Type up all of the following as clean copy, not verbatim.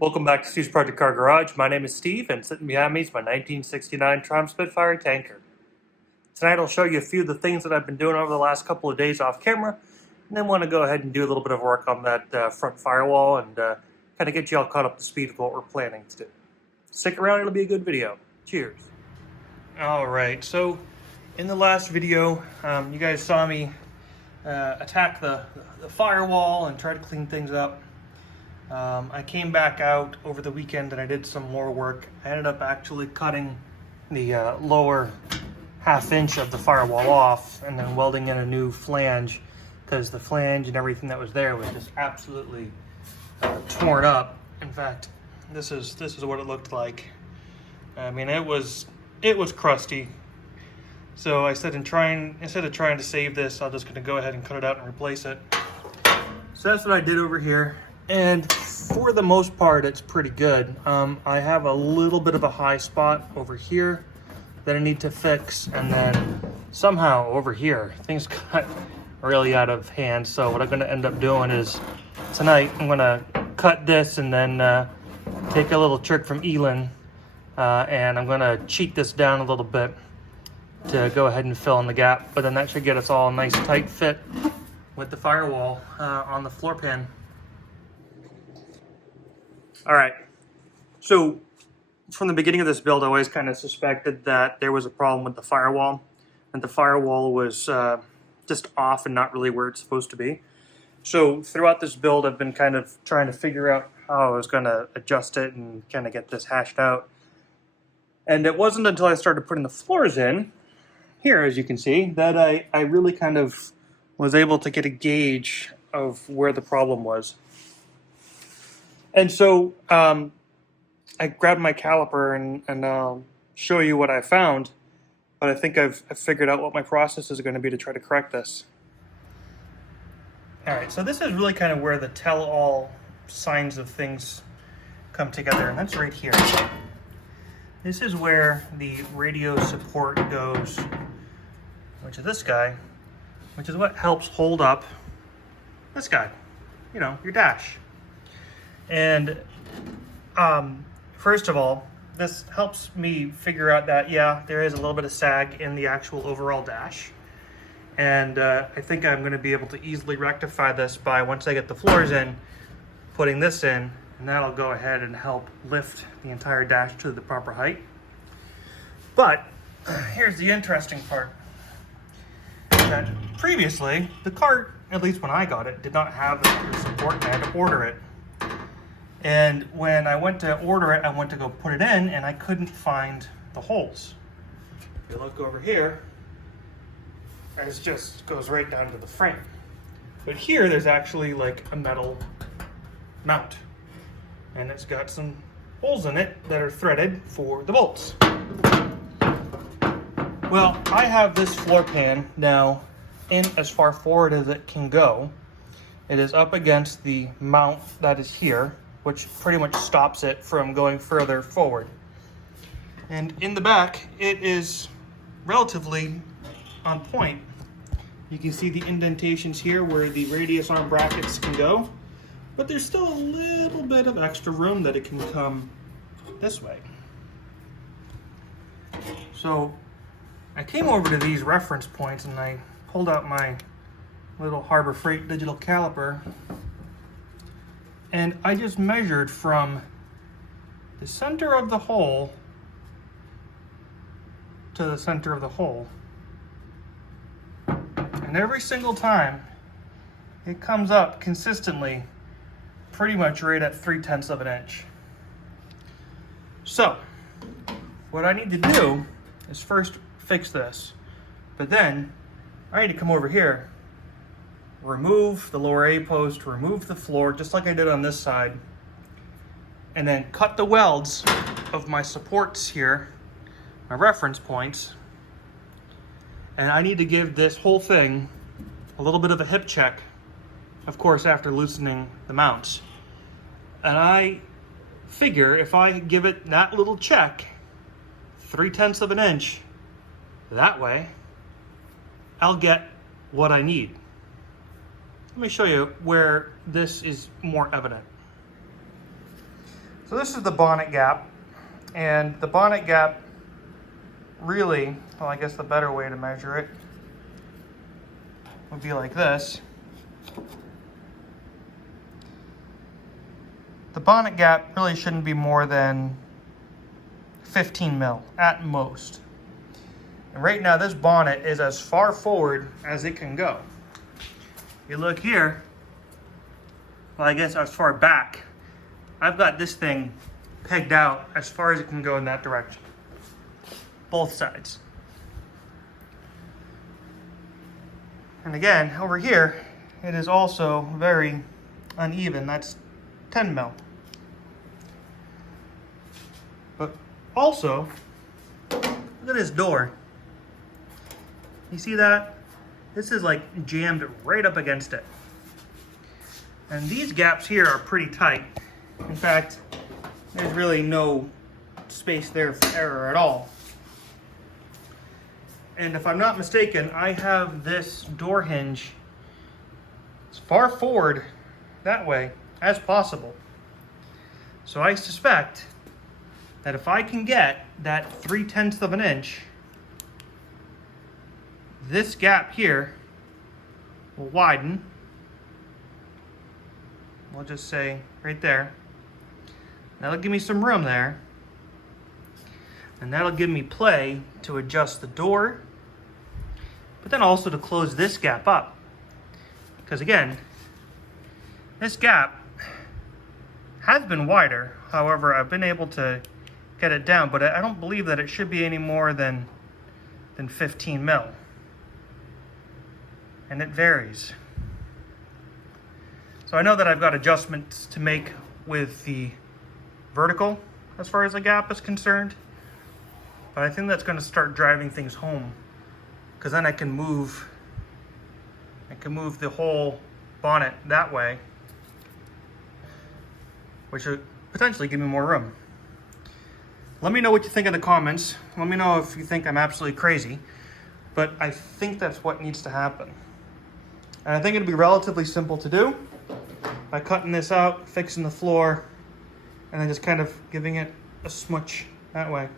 Welcome back to Steve's Project Car Garage. My name is Steve, and sitting behind me is my 1969 Triumph Spitfire tanker. Tonight I'll show you a few of the things that I've been doing over the last couple of days off camera, and then want to go ahead and do a little bit of work on that front firewall and kind of get you all caught up to speed with what we're planning to do. Stick around, it'll be a good video. Cheers. Alright, so in the last video, you guys saw me attack the firewall and try to clean things up. I came back out over the weekend and I did some more work. I ended up actually cutting the lower half-inch of the firewall off and then welding in a new flange, because the flange and everything that was there was just absolutely torn up. In fact, this is what it looked like. I mean, it was crusty. So I said, instead of trying to save this, I'm just going to go ahead and cut it out and replace it. So that's what I did over here. And for the most part, it's pretty good. I have a little bit of a high spot over here that I need to fix. And then somehow over here, things got really out of hand. So what I'm gonna end up doing is tonight, I'm gonna cut this and then take a little trick from Elin. And I'm gonna cheat this down a little bit to go ahead and fill in the gap. But then that should get us all a nice tight fit with the firewall on the floor pan. All right, so from the beginning of this build, I always kind of suspected that there was a problem with the firewall, and the firewall was just off and not really where it's supposed to be. So throughout this build, I've been kind of trying to figure out how I was going to adjust it and kind of get this hashed out. And it wasn't until I started putting the floors in, here as you can see, that I really kind of was able to get a gauge of where the problem was. And so I grabbed my caliper and I'll show you what I found, but I think I've figured out what my process is going to be to try to correct this. All right, so this is really kind of where the tell-all signs of things come together, and that's right here. This is where the radio support goes, which is this guy, which is what helps hold up this guy, you know, your dash. And first of all, this helps me figure out that, yeah, there is a little bit of sag in the actual overall dash. And I think I'm going to be able to easily rectify this by, once I get the floors in, putting this in, and that'll go ahead and help lift the entire dash to the proper height. But here's the interesting part. That previously, the cart, at least when I got it, did not have the support, and I had to order it. And when I went to order it, I went to go put it in, and I couldn't find the holes. If you look over here, it just goes right down to the frame. But here, there's actually like a metal mount, and it's got some holes in it that are threaded for the bolts. Well, I have this floor pan now in as far forward as it can go. It is up against the mount that is here, which pretty much stops it from going further forward. And in the back, it is relatively on point. You can see the indentations here where the radius arm brackets can go, but there's still a little bit of extra room that it can come this way. So I came over to these reference points and I pulled out my little Harbor Freight digital caliper, and I just measured from the center of the hole to the center of the hole. And every single time, it comes up consistently pretty much right at 3/10 of an inch. So, what I need to do is first fix this, but then I need to come over here, remove the lower A post, remove the floor, just like I did on this side, and then cut the welds of my supports here, my reference points, and I need to give this whole thing a little bit of a hip check, of course, after loosening the mounts. And I figure if I give it that little check, 3/10 of an inch, that way, I'll get what I need. Let me show you where this is more evident. So this is the bonnet gap, and the bonnet gap really, well, I guess the better way to measure it would be like this. The bonnet gap really shouldn't be more than 15 mil at most. And right now this bonnet is as far forward as it can go. You look here, well, I guess as far back. I've got this thing pegged out as far as it can go in that direction. Both sides. And again, over here, it is also very uneven. That's 10 mil. But also, look at this door. You see that? This is like jammed right up against it. And these gaps here are pretty tight. In fact, there's really no space there for error at all. And if I'm not mistaken, I have this door hinge as far forward that way as possible. So I suspect that if I can get that 3/10 of an inch, this gap here will widen. We'll just say right there. That'll give me some room there. And that'll give me play to adjust the door, but then also to close this gap up. Because again, this gap has been wider. However, I've been able to get it down, but I don't believe that it should be any more than 15 mil. And it varies. So I know that I've got adjustments to make with the vertical as far as the gap is concerned, but I think that's going to start driving things home, because then I can move the whole bonnet that way, which would potentially give me more room. Let me know what you think in the comments. Let me know if you think I'm absolutely crazy, but I think that's what needs to happen. And I think it'll be relatively simple to do by cutting this out, fixing the floor, and then just kind of giving it a smudge that way.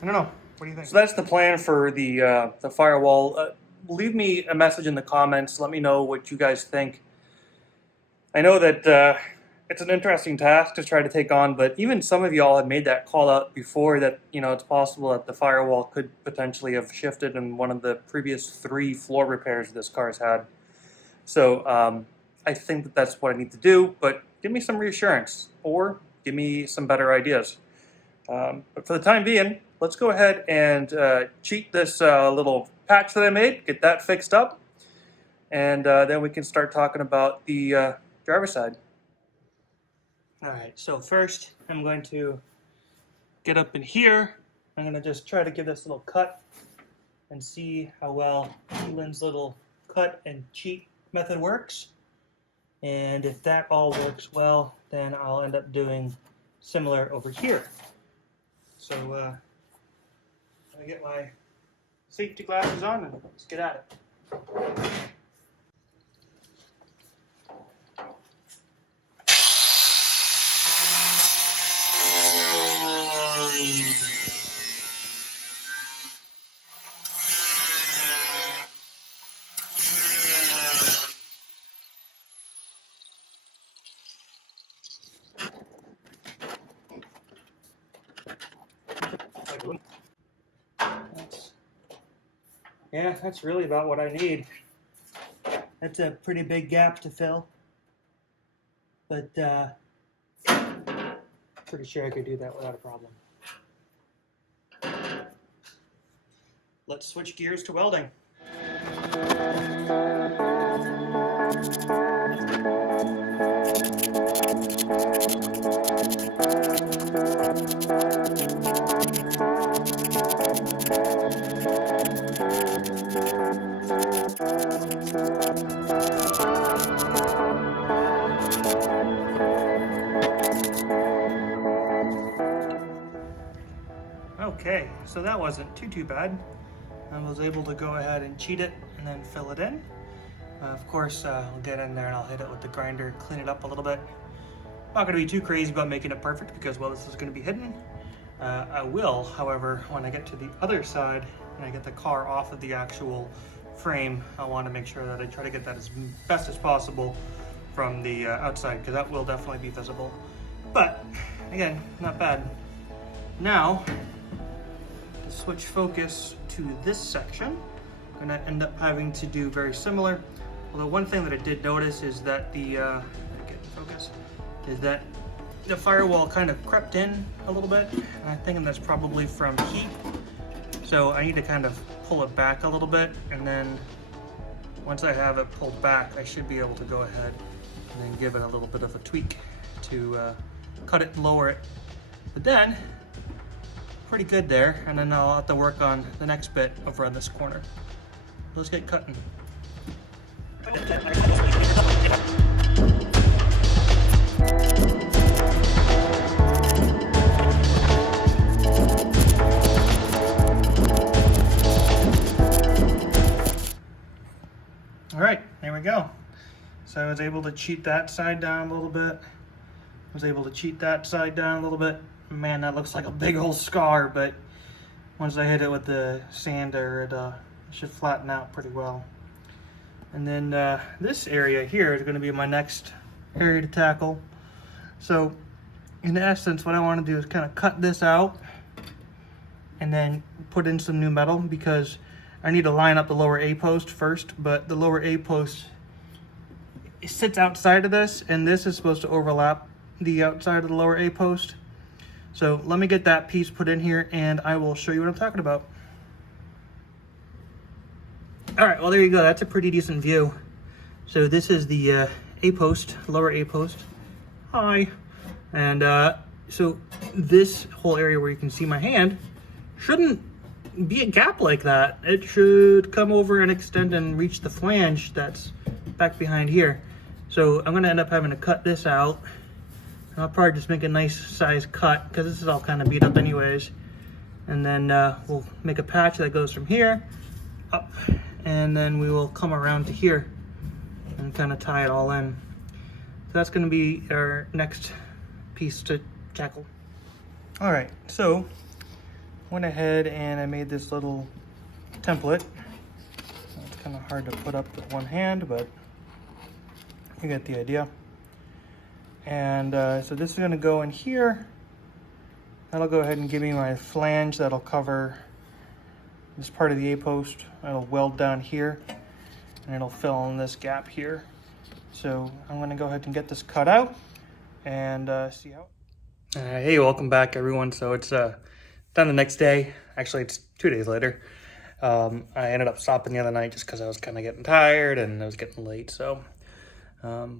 I don't know. What do you think? So that's the plan for the firewall. Leave me a message in the comments. Let me know what you guys think. I know that it's an interesting task to try to take on, but even some of y'all had made that call out before that, you know, it's possible that the firewall could potentially have shifted in one of the previous 3 floor repairs this car's had. So I think that that's what I need to do, but give me some reassurance or give me some better ideas. But for the time being, let's go ahead and cheat this little patch that I made, get that fixed up, and then we can start talking about the driver's side. All right, so first I'm going to get up in here. I'm going to just try to give this little cut and see how well Lynn's little cut and cheat method works. And if that all works well, then I'll end up doing similar over here. So I get my safety glasses on and let's get at it. Yeah, that's really about what I need. That's a pretty big gap to fill, but pretty sure I could do that without a problem. Let's switch gears to welding. Okay, so that wasn't too bad. I was able to go ahead and cheat it and then fill it in. Of course, I'll get in there and I'll hit it with the grinder, clean it up a little bit. Not going to be too crazy about making it perfect because, well, this is going to be hidden. I will, however, when I get to the other side and I get the car off of the actual frame, I want to make sure that I try to get that as best as possible from the outside, because that will definitely be visible. But again, not bad. Now, to switch focus to this section, I'm going to end up having to do very similar. Although one thing that I did notice is that the firewall kind of crept in a little bit, and I'm thinking that's probably from heat. So I need to kind of pull it back a little bit, and then once I have it pulled back, I should be able to go ahead and then give it a little bit of a tweak to cut it and lower it. But then, pretty good there, and then I'll have to work on the next bit over on this corner. Let's get cutting. All right, there we go. So I was able to cheat that side down a little bit. Man, that looks like a big old scar, but once I hit it with the sander, it should flatten out pretty well. And then this area here is going to be my next area to tackle. So in essence, what I want to do is kind of cut this out and then put in some new metal, because I need to line up the lower A post first, but the lower A post sits outside of this, and this is supposed to overlap the outside of the lower A post. So let me get that piece put in here and I will show you what I'm talking about. All right, well, there you go. That's a pretty decent view. So this is the A post, lower A post. Hi. And so this whole area where you can see my hand shouldn't be a gap like that. It should come over and extend and reach the flange that's back behind here. So I'm gonna end up having to cut this out. I'll probably just make a nice size cut, because this is all kind of beat up anyways. And then we'll make a patch that goes from here up, and then we will come around to here and kind of tie it all in. So that's going to be our next piece to tackle. All right, so went ahead and I made this little template. It's kind of hard to put up with one hand, but you get the idea. And so this is going to go in here. That'll go ahead and give me my flange that'll cover this part of the A-post. It'll weld down here, and it'll fill in this gap here. So I'm going to go ahead and get this cut out and see how. Hey, welcome back, everyone. So it's done the next day. Actually, it's 2 days later. I ended up stopping the other night just because I was kind of getting tired and it was getting late. So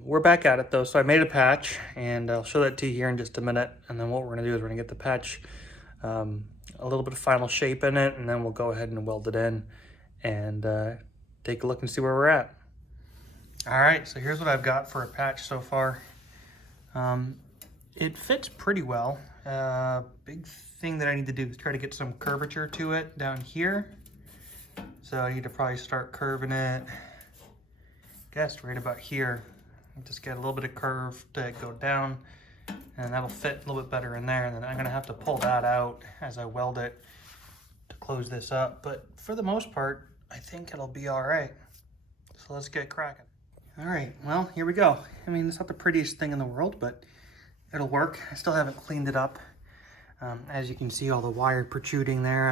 we're back at it though. So I made a patch, and I'll show that to you here in just a minute. And then what we're gonna do is we're gonna get the patch a little bit of final shape in it, and then we'll go ahead and weld it in and take a look and see where we're at. All right, so here's what I've got for a patch so far. It fits pretty well. Big thing that I need to do is try to get some curvature to it down here. So I need to probably start curving it, guess right about here. Just get a little bit of curve to go down, and that'll fit a little bit better in there. And then I'm gonna have to pull that out as I weld it to close this up. But for the most part, I think it'll be all right. So let's get cracking. All right, well, here we go. I mean, it's not the prettiest thing in the world, but it'll work. I still haven't cleaned it up. As you can see, all the wire protruding there.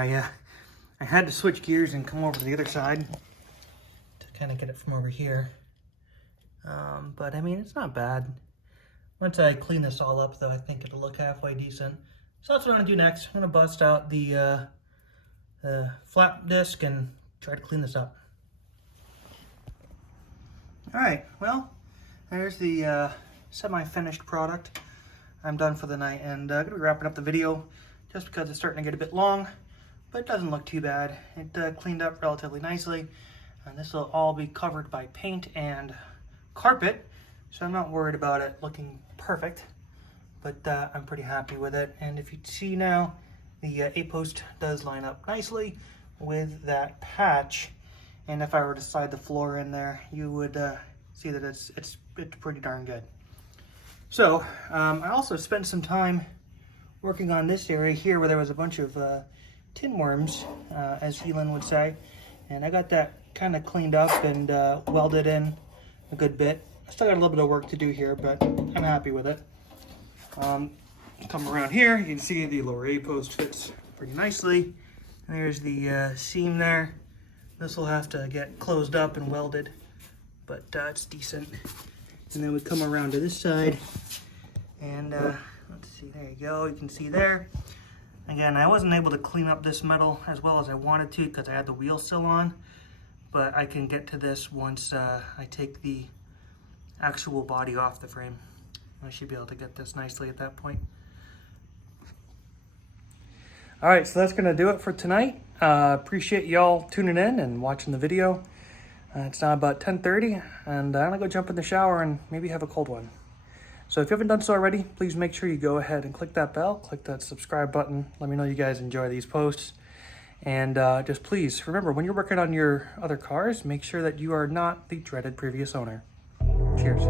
I had to switch gears and come over to the other side to kind of get it from over here. But I mean, it's not bad. Once I clean this all up though, I think it'll look halfway decent. So that's what I'm gonna do next. I'm gonna bust out the flap disc and try to clean this up. All right, well, there's the semi-finished product. I'm done for the night, and I'm gonna be wrapping up the video just because it's starting to get a bit long, but it doesn't look too bad. It cleaned up relatively nicely, and this will all be covered by paint and carpet, so I'm not worried about it looking perfect, but I'm pretty happy with it. And if you see now, the A-post does line up nicely with that patch, and if I were to slide the floor in there, you would see that it's pretty darn good. So, I also spent some time working on this area here where there was a bunch of tin worms, as Helan would say. And I got that kind of cleaned up and welded in a good bit. I still got a little bit of work to do here, but I'm happy with it. Come around here, you can see the lower A post fits pretty nicely. There's the seam there. This will have to get closed up and welded, but it's decent. And then we come around to this side, and let's see, there you go, you can see there. Again, I wasn't able to clean up this metal as well as I wanted to because I had the wheel still on, but I can get to this once I take the actual body off the frame. I should be able to get this nicely at that point. All right, so that's gonna do it for tonight. Appreciate y'all tuning in and watching the video. It's now about 10:30, and I'm gonna go jump in the shower and maybe have a cold one. So if you haven't done so already, please make sure you go ahead and click that bell, click that subscribe button. Let me know you guys enjoy these posts. And just please remember, when you're working on your other cars, make sure that you are not the dreaded previous owner. Cheers.